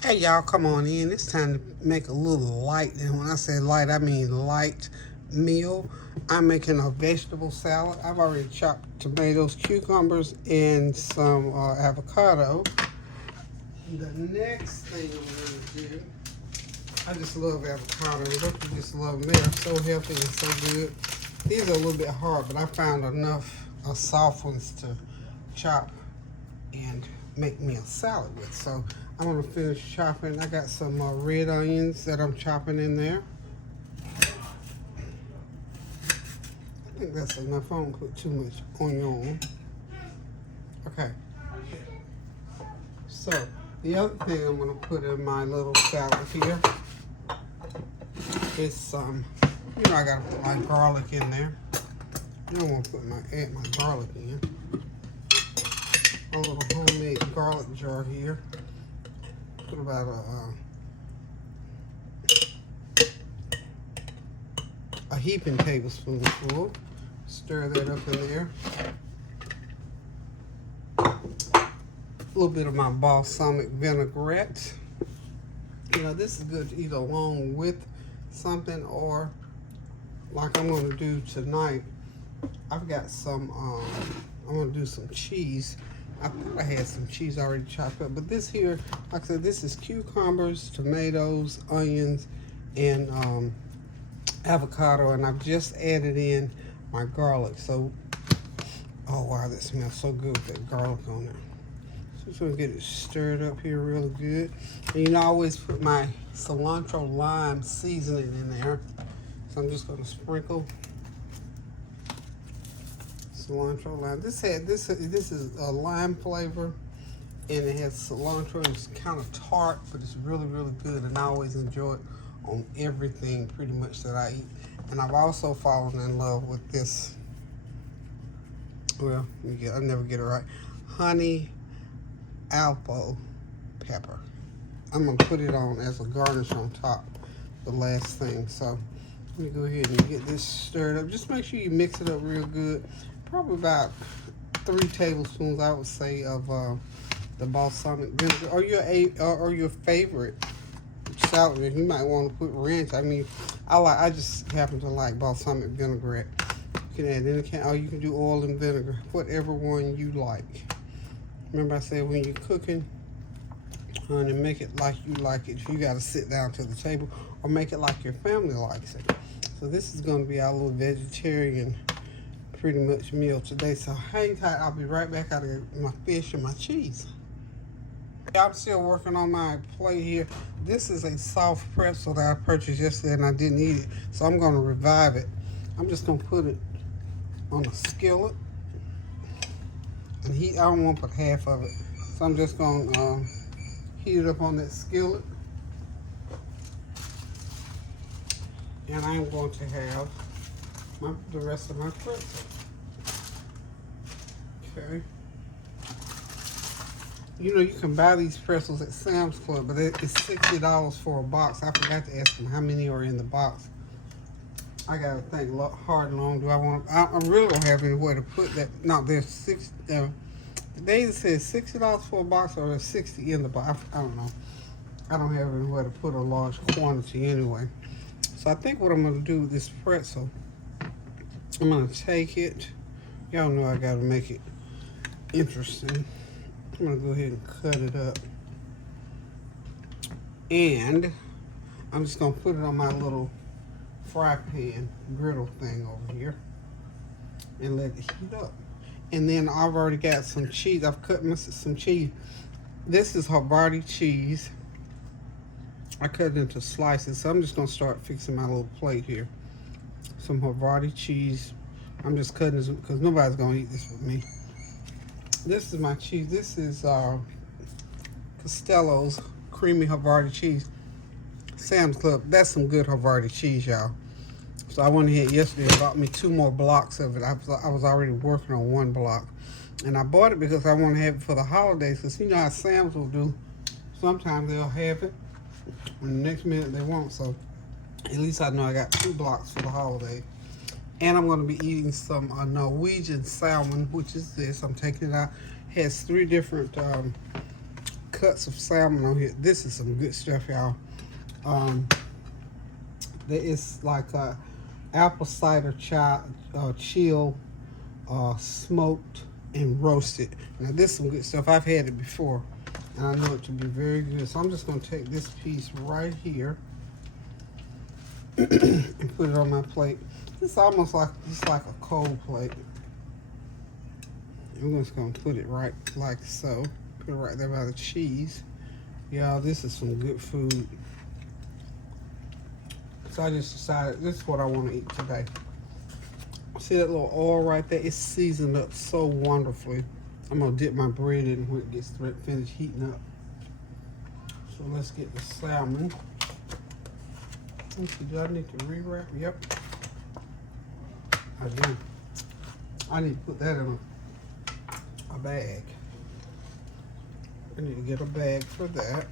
Hey y'all, come on in. It's time to make a little light, and when I say light, I mean light meal. I'm making a vegetable salad. I've already chopped tomatoes, cucumbers, and some avocado. The next thing I'm going to do, I just love avocado. Don't you just love them? They're so healthy and so good. These are a little bit hard, but I found enough soft ones to chop and make me a salad with. So I'm gonna finish chopping. I got some red onions that I'm chopping in there. I think that's enough. I don't put too much onion on. Okay. So the other thing I'm gonna put in my little salad here is some, I gotta put my garlic in there. I don't want to add my garlic in. A little homemade garlic jar here. Put about a heaping tablespoonful. Stir that up in there. A little bit of my balsamic vinaigrette. This is good to eat along with something, or like I'm going to do tonight. I've got some, I'm going to do some cheese. I thought I had some cheese already chopped up, but this here, like I said, this is cucumbers, tomatoes, onions, and avocado, and I've just added in my garlic. So, oh wow, that smells so good with that garlic on there. So just gonna get it stirred up here really good. And I always put my cilantro lime seasoning in there. So I'm just gonna sprinkle cilantro lime. This is a lime flavor, and it has cilantro. It's kind of tart, but it's really, really good, and I always enjoy it on everything pretty much that I eat. And I've also fallen in love with this, well, I never get it right, honey alpo pepper. I'm gonna put it on as a garnish on top, the last thing. So let me go ahead and get this stirred up. Just make sure you mix it up real good. Probably about 3 tablespoons, I would say, of the balsamic vinegar, or your favorite salad. If you might want to put ranch. I mean, I just happen to like balsamic vinaigrette. You can add any kind, or you can do oil and vinegar, whatever one you like. Remember I said when you're cooking, honey, make it like you like it. If you got to sit down to the table, or make it like your family likes it. So this is going to be our little vegetarian pretty much meal today. So hang tight, I'll be right back out of my fish and my cheese. I'm still working on my plate here. This is a soft pretzel that I purchased yesterday and I didn't eat it, so I'm going to revive it. I'm just going to put it on a skillet and I don't want to put half of it, so I'm just going to heat it up on that skillet. And I'm going to have the rest of my pretzel. Okay. You can buy these pretzels at Sam's Club, but it's $60 for a box. I forgot to ask them how many are in the box. I gotta think hard and long. Do I want to? I really don't have anywhere to put that. No, there's six. They either said $60 for a box or there's 60 in the box. I don't know. I don't have anywhere to put a large quantity anyway. So I think what I'm gonna do with this pretzel, I'm gonna take it. Y'all know I gotta make it interesting. I'm gonna go ahead and cut it up, and I'm just gonna put it on my little fry pan griddle thing over here and let it heat up. And then I've already got some cheese. I've cut some cheese. This is Havarti cheese. I cut it into slices, so I'm just gonna start fixing my little plate here. Some Havarti cheese. I'm just cutting this because nobody's gonna eat this with me. This is my cheese. This is Costello's creamy Havarti cheese. Sam's Club. That's some good Havarti cheese, y'all. So I went ahead yesterday and bought me 2 more blocks of it. I was already working on 1 block. And I bought it because I want to have it for the holidays. Because you know how Sam's will do. Sometimes they'll have it, and the next minute they won't. So at least I know I got 2 blocks for the holiday. And I'm going to be eating some Norwegian salmon, which is this. I'm taking it out. It has 3 different cuts of salmon on here. This is some good stuff, y'all. There is like a apple cider chill, smoked and roasted. Now this is some good stuff. I've had it before, and I know it to be very good. So I'm just gonna take this piece right here and put it on my plate. It's almost like a cold plate. I'm just gonna put it right like so. Put it right there by the cheese. Y'all, this is some good food. So I just decided this is what I want to eat today. See that little oil right there? It's seasoned up so wonderfully. I'm gonna dip my bread in when it gets finished heating up. So let's get the salmon. Let's see, do I need to rewrap? Yep, I do. I need to put that in a bag. I need to get a bag for that.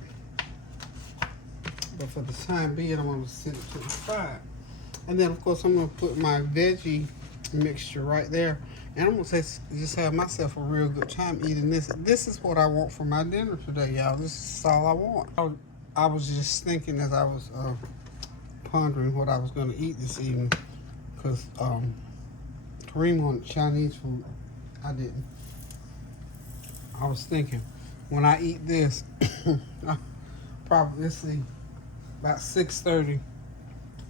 But for the time being, I'm going to set it to the side. And then, of course, I'm going to put my veggie mixture right there. And I'm going to just have myself a real good time eating this. This is what I want for my dinner today, y'all. This is all I want. I was just thinking as I was pondering what I was going to eat this evening. Because Kareem wanted Chinese food. I didn't. I was thinking, when I eat this, probably, let's see, about 6:30,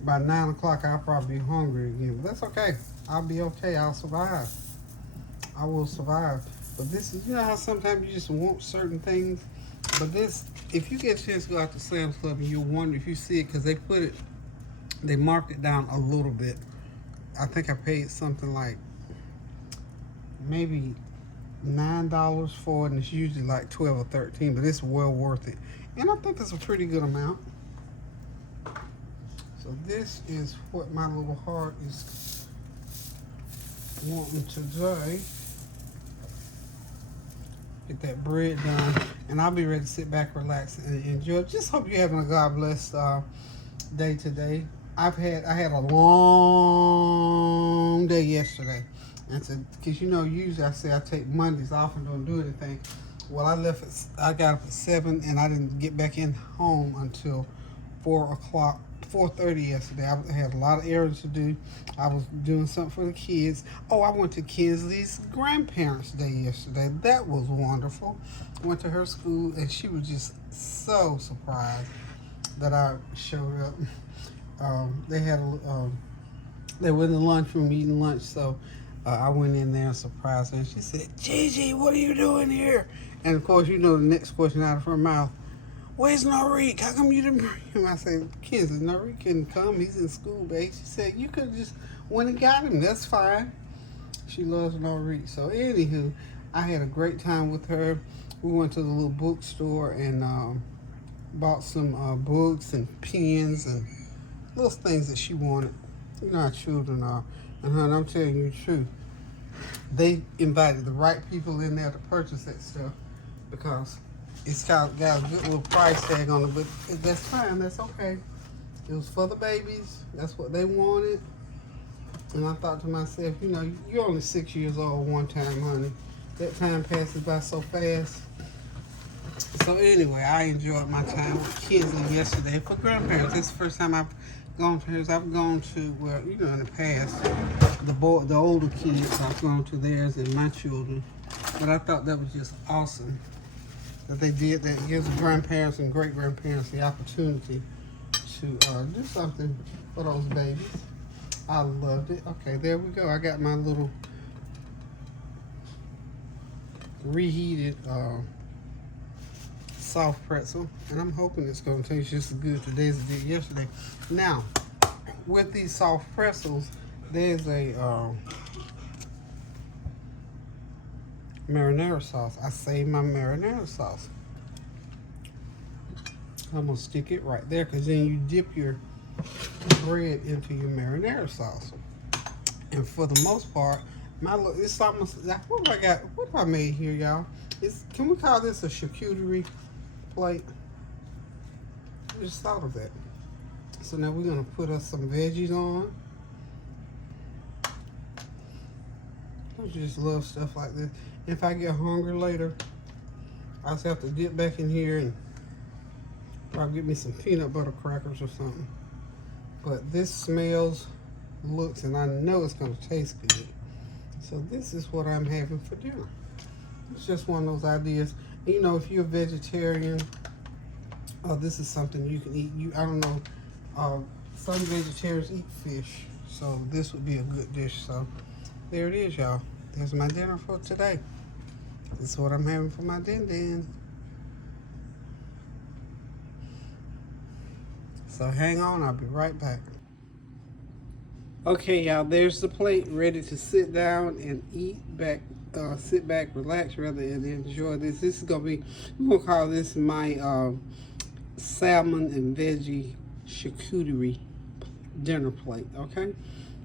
by 9 o'clock, I'll probably be hungry again. But that's okay. I'll be okay. I'll survive. I will survive. But this is, you know how sometimes you just want certain things? But this, if you get a chance to go out to Sam's Club and you'll wonder if you see it, because they marked it down a little bit. I think I paid something like maybe $9 for it, and it's usually like 12 or 13, but it's well worth it. And I think it's a pretty good amount. So this is what my little heart is wanting today. Get that bread done, and I'll be ready to sit back, relax, and enjoy. Just hope you're having a God bless day today. I had a long day yesterday, and because you know usually I say I take Mondays off and don't do anything. Well, I got up at 7, and I didn't get back in home until 4:30 yesterday. I had a lot of errands to do. I was doing something for the kids. Oh, I went to Kinsley's grandparents' day yesterday. That was wonderful. Went to her school, and she was just so surprised that I showed up. They were in the lunchroom eating lunch, so I went in there and surprised her. And she said, "Gigi, what are you doing here?" And of course, you know the next question out of her mouth, "Where's Norwegian? How come you didn't bring him?" I said, "Kinsley, Norwegian couldn't come. He's in school, babe." She said, "You could have just went and got him. That's fine." She loves Norwegian. So anywho, I had a great time with her. We went to the little bookstore and bought some books and pens and little things that she wanted. You know how children are. And honey, I'm telling you the truth. They invited the right people in there to purchase that stuff because it's got a good little price tag on it, but that's fine. That's okay. It was for the babies. That's what they wanted. And I thought to myself, you know, you're only 6 years old one time, honey. That time passes by so fast. So anyway, I enjoyed my time with Kinsley yesterday for grandparents. This is the first time I've gone to hers. I've gone to, well, you know, in the past, the older kids, I've gone to theirs and my children. But I thought that was just awesome that they did that. It gives grandparents and great-grandparents the opportunity to do something for those babies. I loved it. Okay, there we go. I got my little reheated soft pretzel, and I'm hoping it's going to taste just as good today as it did yesterday. Now, with these soft pretzels, there's a marinara sauce. I saved my marinara sauce. I'm going to stick it right there because then you dip your bread into your marinara sauce. And for the most part, it's almost like, what have I made here, y'all? Can we call this a charcuterie plate? I just thought of that. So now we're going to put us some veggies on. I just love stuff like this. If I get hungry later, I just have to dip back in here and probably get me some peanut butter crackers or something. But this smells, looks, and I know it's gonna taste good. So this is what I'm having for dinner. It's just one of those ideas. And, you know, if you're a vegetarian, this is something you can eat. I don't know, some vegetarians eat fish, so this would be a good dish. So there it is, y'all. There's my dinner for today. This is what I'm having for my din. So hang on, I'll be right back. Okay, y'all, there's the plate ready to sit down and eat back. Sit back, relax, rather, and enjoy this. This is gonna be, we're gonna call this my salmon and veggie charcuterie dinner plate. Okay,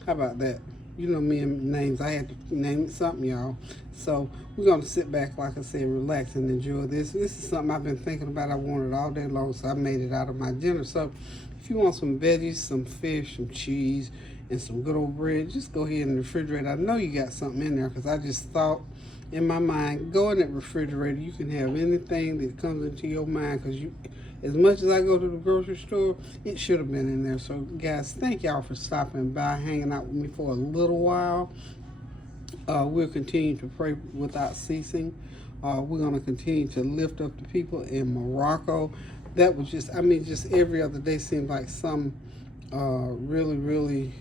how about that? You know me and names. I had to name it something, y'all. So we're gonna sit back, like I said, relax and enjoy this. This is something I've been thinking about. I wanted all day long, so I made it out of my dinner. So if you want some veggies, some fish, some cheese, and some good old bread, just go ahead in the refrigerator. I know you got something in there because I just thought in my mind, go in that refrigerator. You can have anything that comes into your mind because you, as much as I go to the grocery store, it should have been in there. So guys, thank y'all for stopping by, hanging out with me for a little while. We'll continue to pray without ceasing. We're going to continue to lift up the people in Morocco. That was just, I mean, just every other day seemed like some really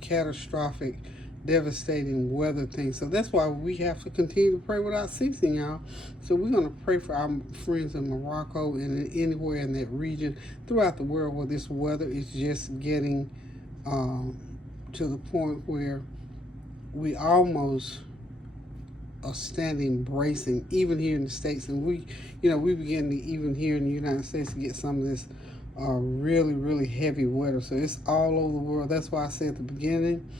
catastrophic, devastating weather thing. So that's why we have to continue to pray without ceasing, y'all. So we're going to pray for our friends in Morocco and anywhere in that region throughout the world where this weather is just getting to the point where we almost are standing bracing, even here in the States. And we begin to, even here in the United States, to get some of this really heavy weather. So it's all over the world. That's why I said at the beginning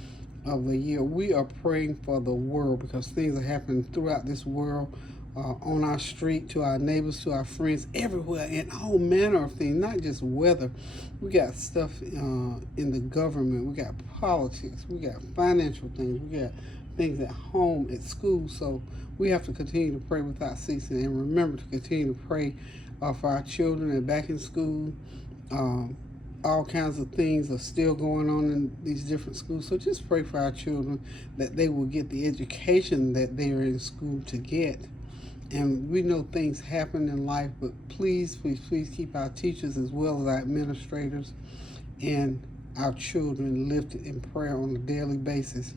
of the year, we are praying for the world, because things are happening throughout this world, on our street, to our neighbors, to our friends, everywhere, and all manner of things, not just weather. We got stuff in the government, we got politics, we got financial things, we got things at home, at school. So we have to continue to pray without ceasing, and remember to continue to pray for our children and back in school. All kinds of things are still going on in these different schools. So just pray for our children that they will get the education that they are in school to get. And we know things happen in life, but please keep our teachers as well as our administrators and our children lifted in prayer on a daily basis.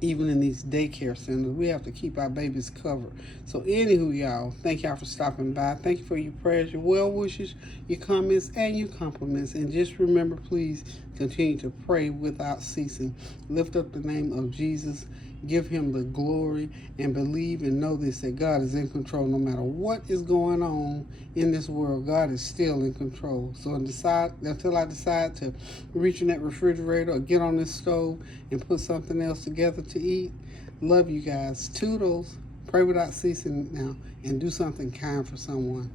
Even in these daycare centers, we have to keep our babies covered. So anywho, y'all, thank y'all for stopping by. Thank you for your prayers, your well wishes, your comments, and your compliments. And just remember, please continue to pray without ceasing. Lift up the name of Jesus. Give him the glory, and believe and know this, that God is in control. No matter what is going on in this world, God is still in control. So until I decide to reach in that refrigerator or get on this stove and put something else together to eat, love you guys. Toodles. Pray without ceasing now, and do something kind for someone.